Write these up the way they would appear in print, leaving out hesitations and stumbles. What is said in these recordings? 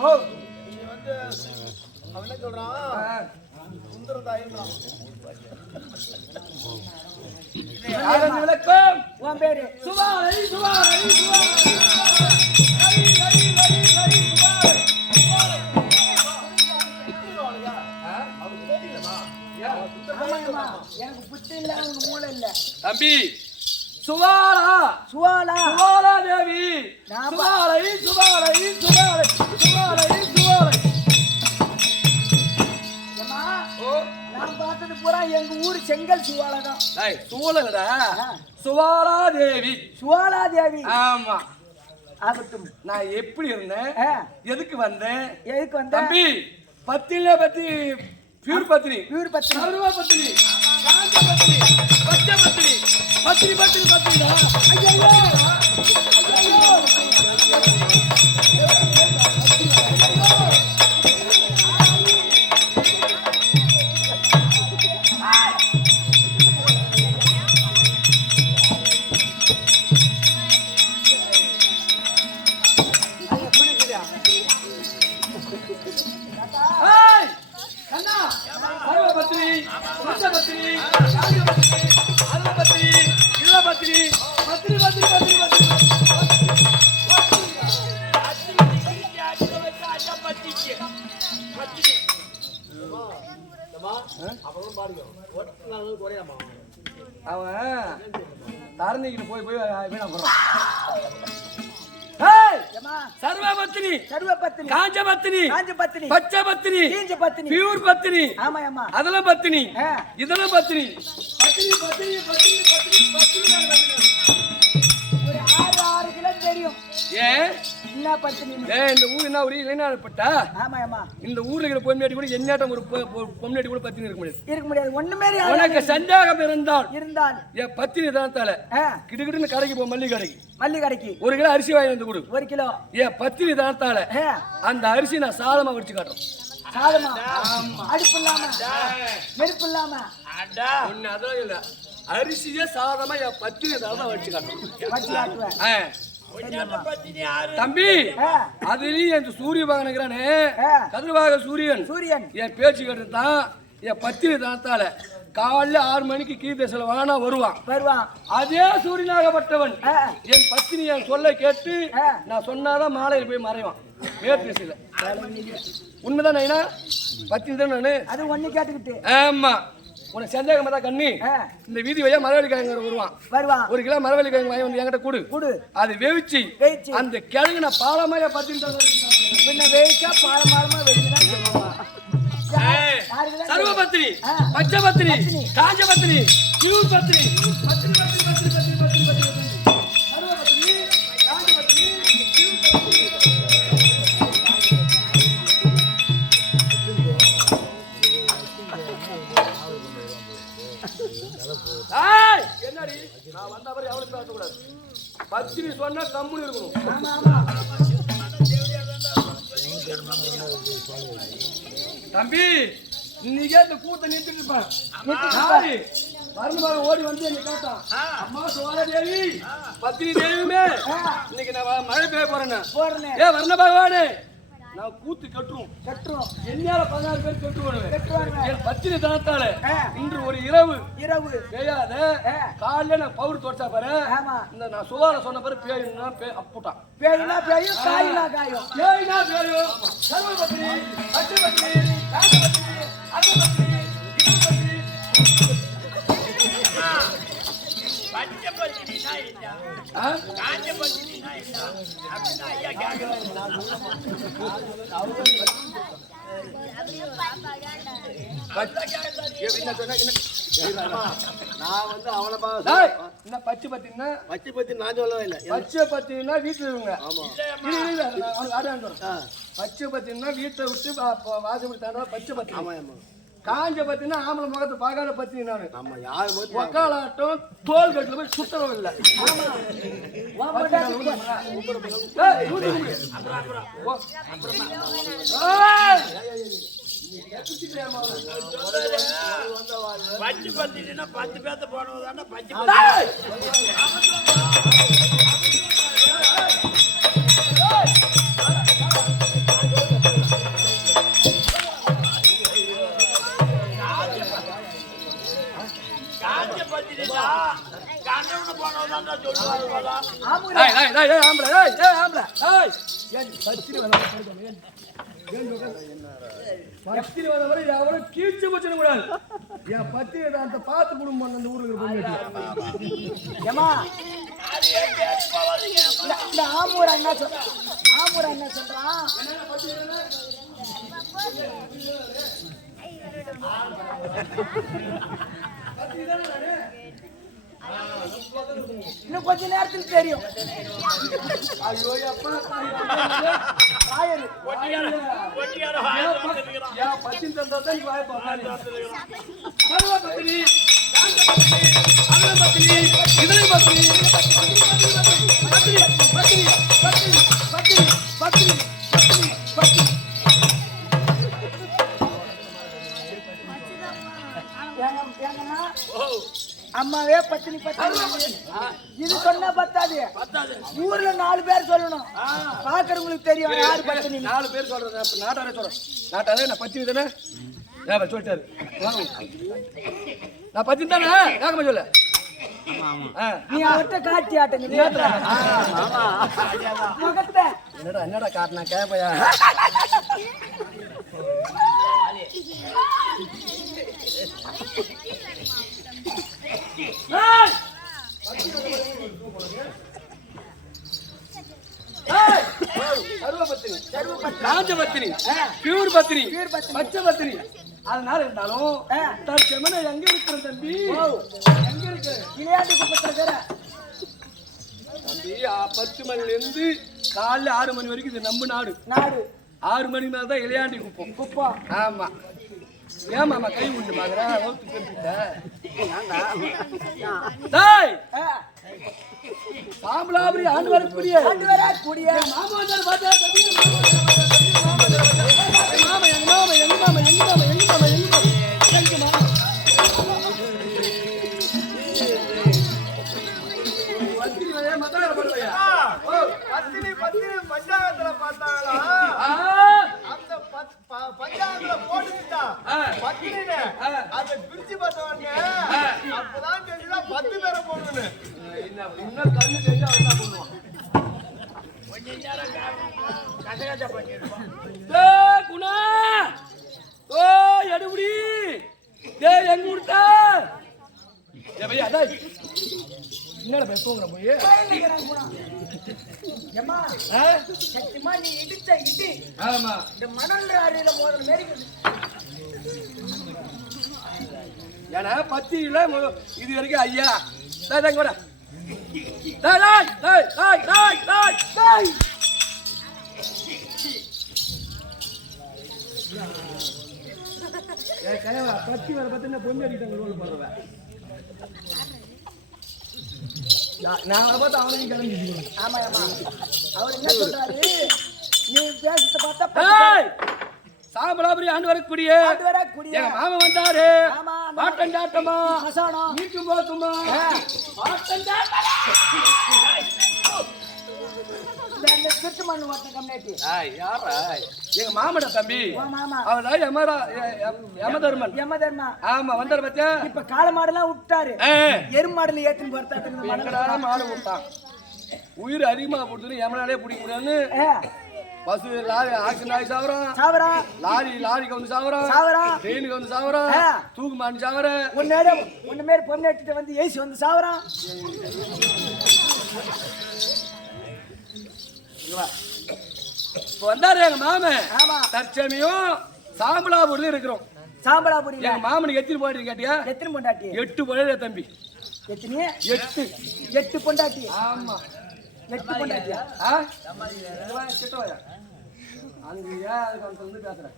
நீ வந்து அவன் என்ன சொல்றான் சுந்தரம் தாயின்றான் விளக்கம் உன் பேரு சுவாலை சுவாலை எனக்கு புத்தி இல்ல உனக்கு மூளை இல்ல தம்பி சுவாலா சுவாலா சுவாலா தேவி சுவாலை சுவாலை சுவாலை சுவாலை சுவாலை நான் பார்த்தது பூரா எங்க ஊர் செங்கல் சுவாலா தான். சூழலடா சுவாலா தேவி சுவாலா தேவி. ஆமா ஆகட்டும். நான் எப்படி இருந்தேன் எதுக்கு வந்தேன் எதுக்கு வந்தேன் தம்பி பத்தில பத்தி பியூர் பத்தினி பியூர் பத்தினி சர்வ பத்தினி காஞ்ச பத்தினி பச்சை பத்தினி பத்தினி பத்தினி பத்தினிடா ஐயோ ஐயோ அவன் தரணிக்கிட்டு போய் போய் வீணா போறான். சர்வபத்தினி சர்வபத்தினி காஞ்ச பத்தினி காஞ்ச பத்தினி பச்சை பத்தினி கீஞ்ச பத்தினி பியூர் பத்தினி ஆமா ஆமா அதெல்லாம் பத்தினி இதெல்லாம் பத்தினி பத்தினி பத்தினி பத்தினி பத்தினி பத்தினி ஒரு 6 கிலோ தெரியும். ஏன் என்ன பத்தினி இந்த ஊர் என்ன ஊர் இளைஞர்பட்டா ஆமா ஆமா இந்த ஊர்ல இருக்கிற பொம்னாடி கூட என்னாட்டம் ஒரு பொம்னாடி கூட பத்தினி இருக்க முடியாது ஒண்ணுமே உனக்கு சந்தேகம் இருந்தால் என் பத்தினி தான் தலை கிடுகிடுன்னு கடைக்கு போ மல்லி கடைக்கு 1 கிலோ அரிசி வாங்கி வந்து கொடு 1 கிலோ என் பத்தினி தான் தலை அந்த அரிசி நான் சாதமா வடிச்சு காட்டுறேன் சாதமா அடுப்பு இல்லாம நெருப்பு இல்லாம ஒண்ணு அதான் இல்ல அரிசியே சாதமா என் பத்தினி தான் வடிச்சு காட்டுறேன் தம்பி அதுலயும் என் சூரிய பகனுக்குறானே கதிர்வாக சூரியன் என் பேச்சு கேட்டுதான் என் பத்தினி தாத்தால காலைல 6 மணிக்கு கீதேசல வானா வருவான் அதே சூரியனாகப்பட்டவன் என் பத்தினி என் சொல்ல கேட்டு நான் சொன்னாதான் மாலையில் போய் மறைவான் மேற்கேசில உண்மைதான் நைனா பத்தினி தான் நானு அது ஒண்ணு கேட்டுக்கிட்டு ஆமா உனக்கு சந்தேகமா தான் கண்ணி இந்த வீதி வழியா மரவள்ளி கிழங்கு வருவான் 1 கிலோ மரவள்ளி கிழங்கு வாங்கி வந்து என்கிட்ட கொடு அது வேவிச்சு அந்த கிழங்கு நான் பாலமாயா பத்தினி பின்ன வேவிச்சா பாலமா வெடிச்சுதான் சர்வபத்தினி பச்சை பத்தினி காஞ்ச பத்தினி பியூர் பத்தினி பத்தினி பத்தினி பத்தினி பத்தினி பத்தினி பத்தினி சர்வபத்தினி காஞ்ச பத்தினி பியூர் பத்தினி என்னடி நான் வந்த மாதிரி அவளுக்கு பேசக்கூடாது பத்தினி சொன்னா கம்முன்னு இருக்கணும் தம்பி இன்னைக்கே இந்த கூத்த நிறுத்திட்டு இருப்பேன் வரணுமாக ஓடி வந்து என்ன கேட்டான் அம்மா சோழ தேவி பத்தினி தேவியுமே இன்னைக்கு நான் மழை பெய்ய போறேன்னு வர்ண பகவானே நான் கூத்து கட்டுரும் என்னால 16 பேர் கட்டுவாங்க என் பத்தினி தனத்தால இன்று ஒரு இரவு பெய்யாத காலையில நான் பவுர் தொடச்சா பாரு இந்த நான் சுவால சொன்ன பாரு பேயுன்னா அப்புட்டான் பேயுனா பேயும் காயினா காயும் பேயுனா பேயும் சர்வபத்தினி பச்சைபத்தினி காஞ்சபத்தினி அகபத்தினி பச்சைபத்தினி நான் இல்ல காஞ்சபத்தினி நான் இல்ல அப்படினா ஐயா கேக்குறேன் நான் வந்து அவளை பச்சை பத்தினா நான் சொல்லவே இல்லை பச்சை பத்தினா வீட்டுல இருங்க பச்சை பத்தினா வீட்டை விட்டு வாசப்படி தாண்டா பச்சை பத்தி காஞ்ச பத்தினா ஆம்பளை முகத்தை பார்க்காத பத்தி நானு ஒக்காலாட்டம் தோல் கட்டுல போய் சுத்தரம் இல்லை பச்சை பத்தினா 10 பேத்த போனதான பச்சை டேய் டேய் டேய் ஆம்பளை டேய் டேய் ஆம்பளை டேய் ஏன் பத்திரி வர போறோம் ஏன் பத்திரி வர வரை அவரை கீழ்ச்சி வச்சிட கூடாது ஏன் பத்திரி அந்த பார்த்து குடும்பம் அந்த ஊருக்கு போய் ஏமா இந்த ஆமூரா என்ன சொல்றான் இன்னும் கொஞ்ச நேரத்தில் தெரியும். ஐயோ அப்பா ஆயரு பத்தின் தந்தான் வாய் பார்த்தாரு பரவ பத்தினி அண்ணன் பத்தினி இதனை பத்தினி பத்தினி பத்தினி பத்தினி பத்தினி பத்தினி பத்தினி அம்மாவே பத்தினி இது சொன்னா பத்தாது. ஊர்ல 4 பேர் சொல்லணும். பாக்குறவங்களுக்கு தெரியும் யாரு பத்தினி. 4 பேர் சொல்றது நாட்டாரே சொல்றேன். நாட்டாரே நான் பத்தினி தானே சொல்லிட்டாரு. நான் பத்தினி தானே வேகமா சொல்லு. நீ அவர்கிட்ட காட்டி ஆட்டங்க முகத்தை என்னடா காட்டினா கேப்பையா பச்சை பத்தினி அதனால இருந்தாலும் தற்சமயம் எங்க இருக்கிற தம்பி எங்க இருக்கிற விளையாட்டு குப்பத்துல தம்பி 10 மணில இருந்து காலைல 6 மணி வரைக்கும் இது நம்ம நாடு 6 மணி மேல தான் இளையாண்டி குப்பம் ஆமா ஏன் மாமா கை உண்டு பாக்குற சாம்பலாபுரி ஆண்டு வரக்கூடிய மாமா வந்தாரு பாத்தா மாமா எங்க மாமா எங்க மாமா எங்க மாமா எங்க மாமா எங்க மாமா எங்க மாமா பத்தினி பஞ்சாயத்துல பார்த்தாங்களா அந்த பஞ்சாயத்துல போட்டுக்கிட்டா பத்தினி அதை பிரிச்சு பார்த்த உடனே அப்பதான் தெரிஞ்சா 10 பேரை போடணும்னு இன்னும் கண்ணு தெரிஞ்சா அவன் தான் பண்ணுவான் கொஞ்சம் நேரம் கசகசா பண்ணிருப்பான். குணா ஓ எடுபடி டே எங்க விட்டா ஏ பையா டேய் என்னடா போய் தூங்குற போய் ஏமா சத்தியமா நீ இடிச்ச இடி ஆமா இந்த மணல் அறையில போற மாதிரி ஏன்னா பத்தியில இது வரைக்கும் ஐயா டேய் கூட டேய் டேய் டேய் டேய் டேய் டேய் ஏ கனவா பத்தி வர பத்தின பொண்ணு அடிட்டாங்க ரோல் போறவ நான் பார்த்து அவனையும் கிளம்பிடுவேன். ஆமா அவர் என்ன சொல்றாரு நீ பேசிட்டு பார்த்தா சாம்பலாபுரி ஆண்டு வரக்கூடிய எங்க மாமா வந்தாரு பாட்டன் டாட்டமா நீக்கும் போக்குமா பாட்டன் எங்க மாமடா தம்பி அவன் யமதர்மன் ஆமா வந்தாரு பத்தியா இப்ப காளை மாடுலாம் விட்டாரு எரு மாடுல ஏத்துன்னு போறதாட்டு மாடு விட்டான் உயிர் அதிகமா போட்டு யமனாலே பிடிக்க முடியாதுன்னு பஸ் லாரி ஆக்சிடென்ட் ஆகி சாவறான் லாரிக்கு வந்து சாவறான் ட்ரெயினுக்கு வந்து சாவறான் தூக்கு மாட்டி சாவறான் ஒன்னு மேல பொண்ணு வந்து ஏசி வந்து சாவறான் வந்தாரு எங்க மாமன் தற்சமயம் சாம்பலாபுரில இருக்கிறோம். சாம்பலாபுரி எங்க மாமனுக்கு எத்தனை பொண்டாட்டி கேட்டியா? எத்தனை பொண்டாட்டி? 8 பொண்டாட்டி தம்பி. எத்தனை? 8 பொண்டாட்டி. ஆமா 8 பொண்டாட்டியா? கிட்டவாயா அங்கயா அதுக்கு வந்து பேசுறேன்.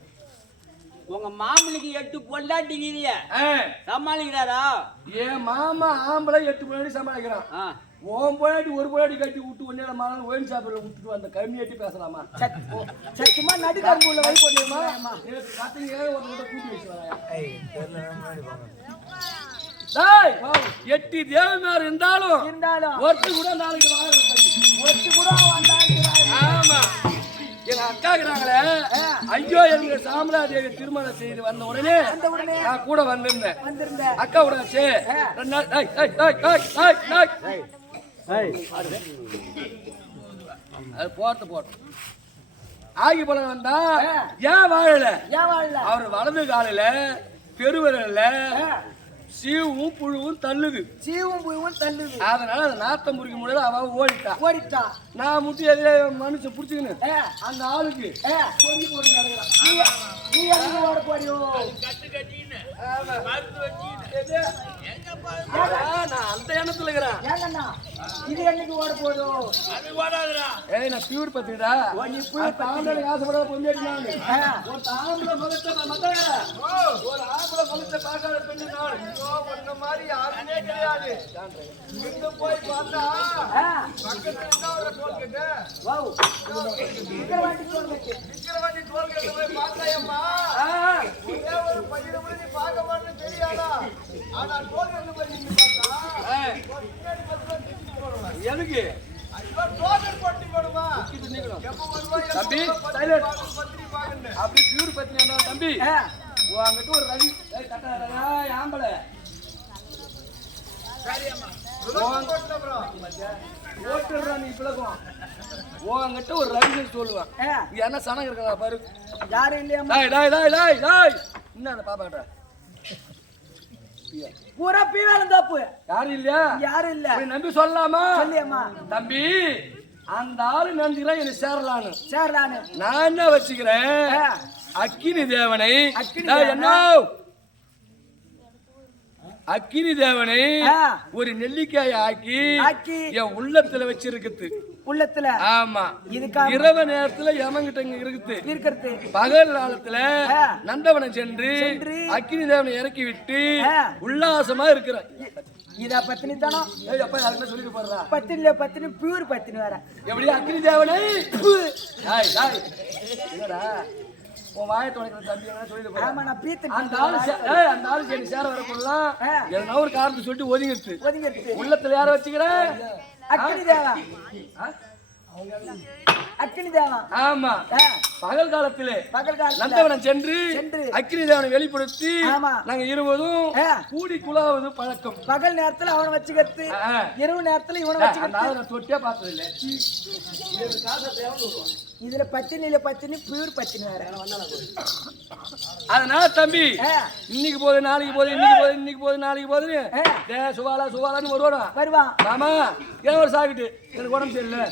உங்க மாமனுக்கு 8 பொண்டாட்டிங்கறிய சமாளிக்கிறாரா? ஏன் மாமா ஆம்பளை 8 பொண்டாட்டி சமாளிக்கிறான். ஓம் பொண்டாட்டி ஒரு பொண்டாட்டி கட்டி விட்டு ஒன்னே மாநாள் ஒயின் ஷாப்ல விட்டுட்டு அந்த கம்மியாட்டி பேசலாமா? சத்தியமா நடுக்கரும்புல வை போடுமா? காத்துங்க ஒரு கூட கூட்டி வச்சுறாயா? டேய் 8 தேவமார் இருந்தாலும் ஒருத்தி கூட நாளைக்கு வாங்க ஒருத்தி கூட வந்தாங்க. ஆமா எங்க அக்காக்குறாங்களே ஐயோ எங்க சாமலா தேவி திருமணம் செய்து வந்த உடனே நான் கூட வந்திருந்தேன். அக்கா விடாச்சு 2 நாள் அது போட்டு ஆகி போல வந்தா ஏன் வாழல அவர் வலது காலில பெருவிரல்ல சீவும் புழுவும் தள்ளுது அதனால அது நாத்தம் முறிக்க முடியாது அவ ஓடிட்டா நான் முட்டி எதிரே மனுஷன் புடிச்சுக்கின்னு அந்த ஆளுக்கு நான் அந்த எண்ணத்துல இருக்கிறேன் இது என்னைக்கு ஓட போதும் ஏய் நான் பியூர் பத்திடா ஆம்பளை ஆசைப்பட பொண்ணு ஒரு ஆம்பளை மலத்தை பார்க்காத பெண்ணு நான் மாதிரி யாருமே கிடையாது இங்க போய் பார்த்தா பக்கத்துல என்ன ஒரு டோல்கேட் விக்கிரவாண்டி டோல்கேட் போய் பார்த்தாயம்மா ஒரே ஒரு பையனை கூட நீ பார்க்க மாட்டேன்னு தெரியாதா ஆனா டோல்கேட் போய் நின்று பார்த்தா எதுக்கு அப்படி பியூர் பத்தினி தம்பி அங்கிட்ட ஒரு ரவி ஆம்பளை ஓங்கிட்ட ஒரு ரவி சொல்லுவான் என்ன சனங்க இருக்கா பாரு யாரும் இல்லையா என்ன அந்த பாப்பா கிட்ட பூரா பீவேலம் தப்பு யாரும் இல்ல நம்பி சொல்லலாமா தம்பி அந்த ஆளு நம்பிக்கிறேன் எனக்கு சேரலான்னு நான் என்ன வச்சுக்கிறேன் அக்கினி தேவனை என்ன அக்கினி தேவனை ஒரு நெல்லிக்காயை ஆக்கி என் உள்ளத்துல வச்சிருக்குது ஆமா இரவு நேரத்துல எமங்கிட்ட இருக்குது பகல் காலத்துல நந்தவனம் சென்று அக்கினி தேவனை இறக்கி விட்டு உல்லாசமா இருக்கிறேன் இத பத்தினி தானோ அப்ப அதுக்கு சொல்லிட்டு போறா பத்தினி பியூர் பத்தினி வேற எப்படி அக்கினி தேவனை என்னடா உன் வாயை துடைக்கிற தம்பி என்ன சொல்லிட்டு போறா ஆமா நான் பீத்து அந்த ஆளு சரி சேர வர போடலாம் என்ன ஒரு காரணத்தை சொல்லிட்டு ஒதுங்கிடுச்சு உள்ளத்துல யார வச்சுக்கிற அக்கினி தேவா ஆமா பகல் காலத்திலே நந்தவனம் சென்று அக்கினி தேவனை வெளிப்படுத்தி நாங்க இருவதும் கூடி குழாவது பழக்கம் பகல் நேரத்துல அவனை வச்சுக்கிறது இரவு நேரத்துல இவனை வச்சுக்கிறது தொட்டியா பார்த்தது இல்ல இதுல பத்தினி பியூர் பத்தினி வேற அதனால தம்பி இன்னைக்கு போகுது நாளைக்கு போகுது இன்னைக்கு போகுது நாளைக்கு போகுது சுவாலான்னு வருவான் ஆமா ஏன் ஒரு சாக்கிட்டு எனக்கு உடம்பு சரியில்லை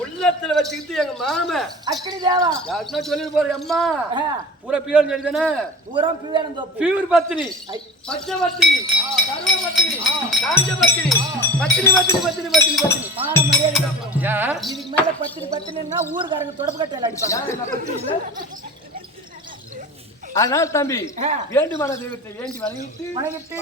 உள்ளத்துல வச்சுக்கிட்டு எங்க மாம அக்கினி தேவா யாருன்னா சொல்லிட்டு போற அம்மா பூரா பியூர் சொல்லிதானே பூரா பியூர் பத்தினி பச்சை பத்தினி கருவ பத்தினி காஞ்ச பத்தினி பத்தினி மான மரியாதை இதுக்கு மேல பத்தினின்னா ஊர்காரங்க தொடப்பு கட்டையில அடிப்பாங்க அதனால தம்பி வேண்டுமான தெய்வத்தை வேண்டி வணங்கிட்டு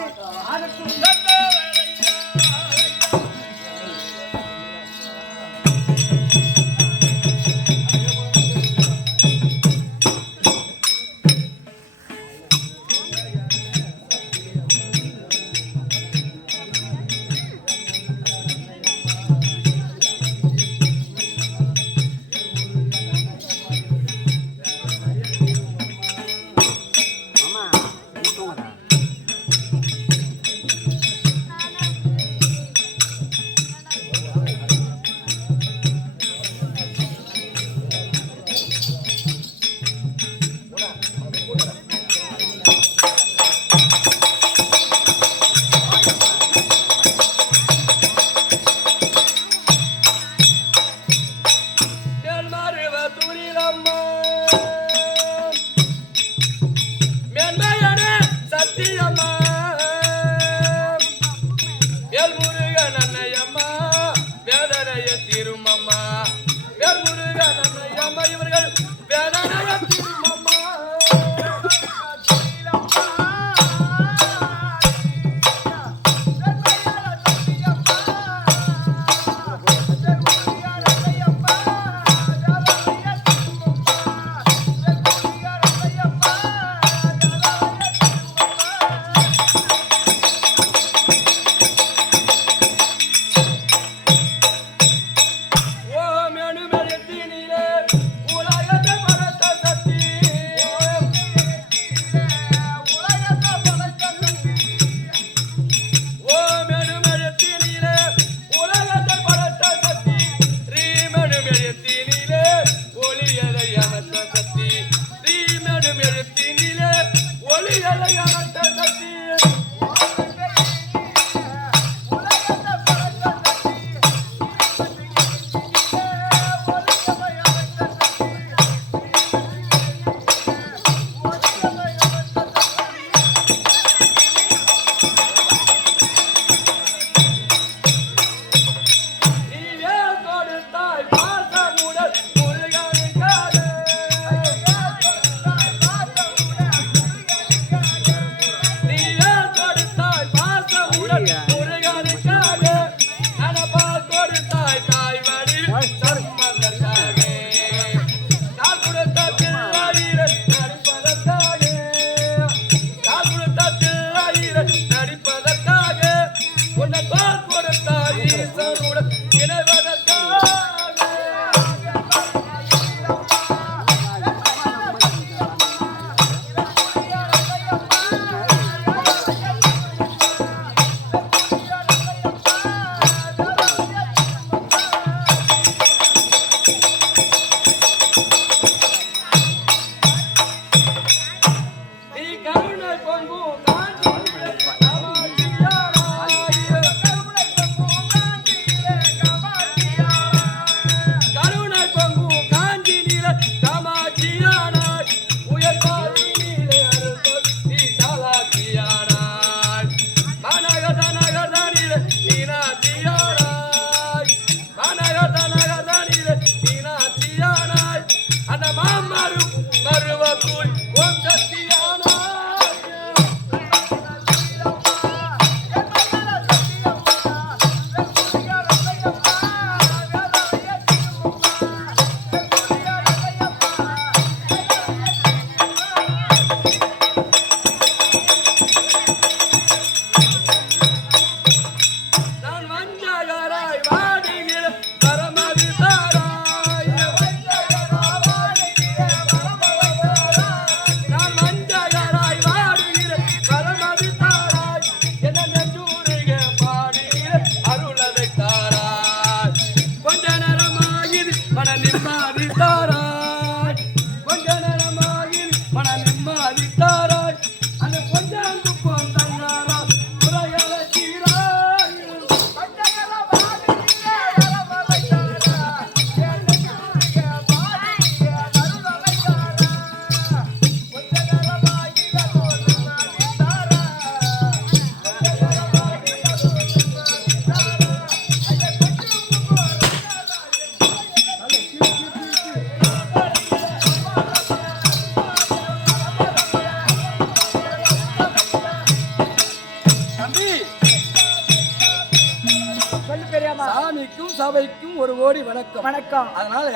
சாமிக்கும் சபைக்கும் ஒரு கோடி வணக்கம். வணக்கம். அதனால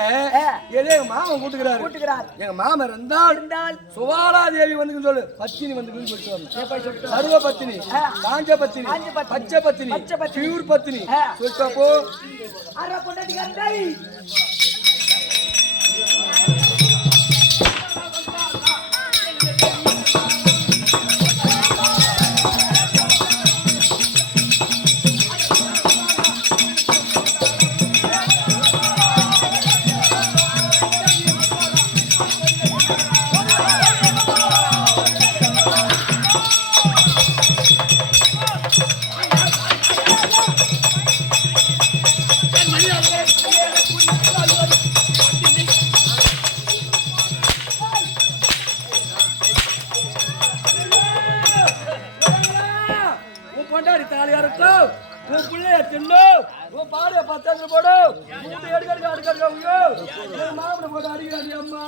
எங்க மாமன் கூட்டுக்கிறார். எங்க மாமன் இருந்தால் சுவாலா தேவி வந்து சொல்லு, பத்தினி வந்து சொல்லிட்டு சர்வ பத்தினி, காஞ்ச பத்தினி, பச்சை பத்தினி, பியூர் பத்தினி சொல்லிட்டு போ. கொண்டாடி தாலியா இருக்கும் உன் பிள்ளைய தின்னு உன் பாடைய பத்தாங்க போடு மூட்டை எடுக்க மாமனை போட்டு அடிக்கிறாடி அம்மா.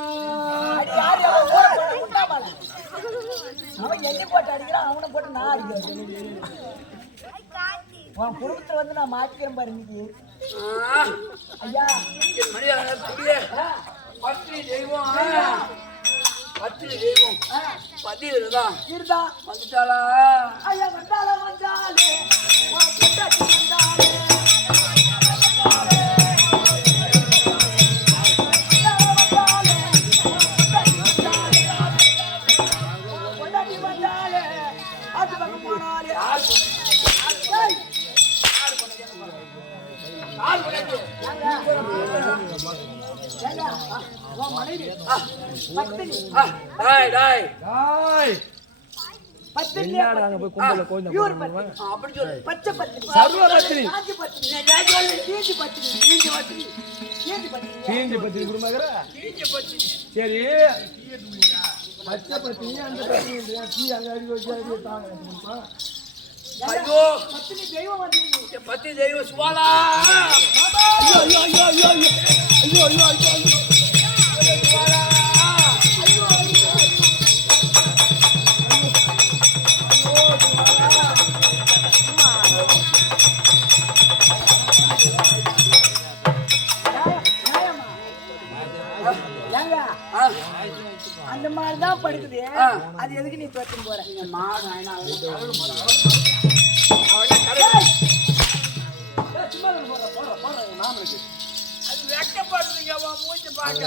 அவன் எண்ணி போட்டு அடிக்கிறான், அவனை போட்டு நான் அடிக்கிறேன். உன் குடும்பத்துல வந்து நான் மாற்றிக்கிறேன் பாரு இன்னைக்கு. ஐயா பத்திரி தெய்வம் பதிதான் இருந்தா வந்துட்டாளா? ஐயா வந்தாலே சரி பச்சை பத்தினி அந்த பத்தி தெய்வம் சுவாலா. அந்த மாதிரிதான் படுக்குது. அது எதுக்கு நீ தோற்று போற? அது வெக்கப்படுறீங்க மூச்சு பார்க்க.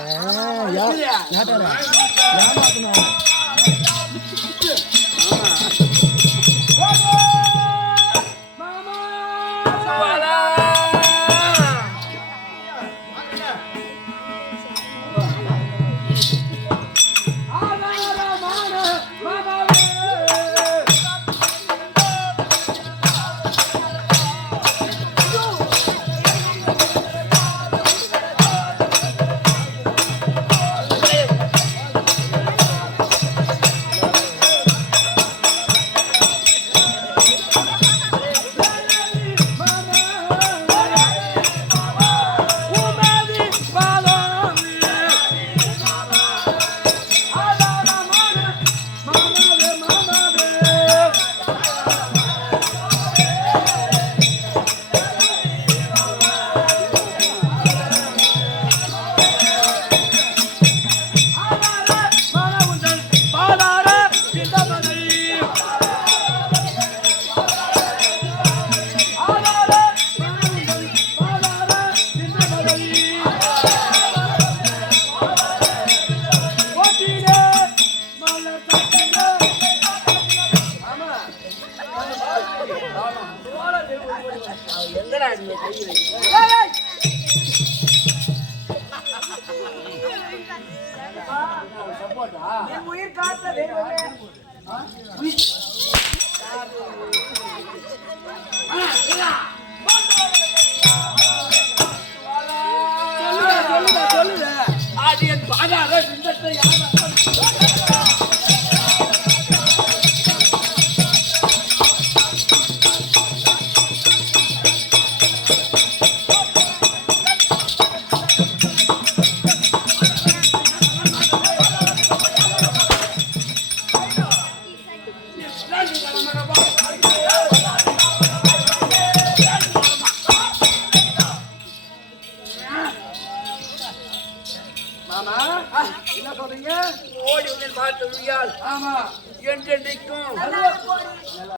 உயிர் காத்த தெய்வமே சொல்லுங்க ஆடியன் பாடாத சிந்தத்தை சொல்றீங்க ஓடி வந்து பார்த்து ஆமா என்றென்றைக்கும் நல்லா போடு.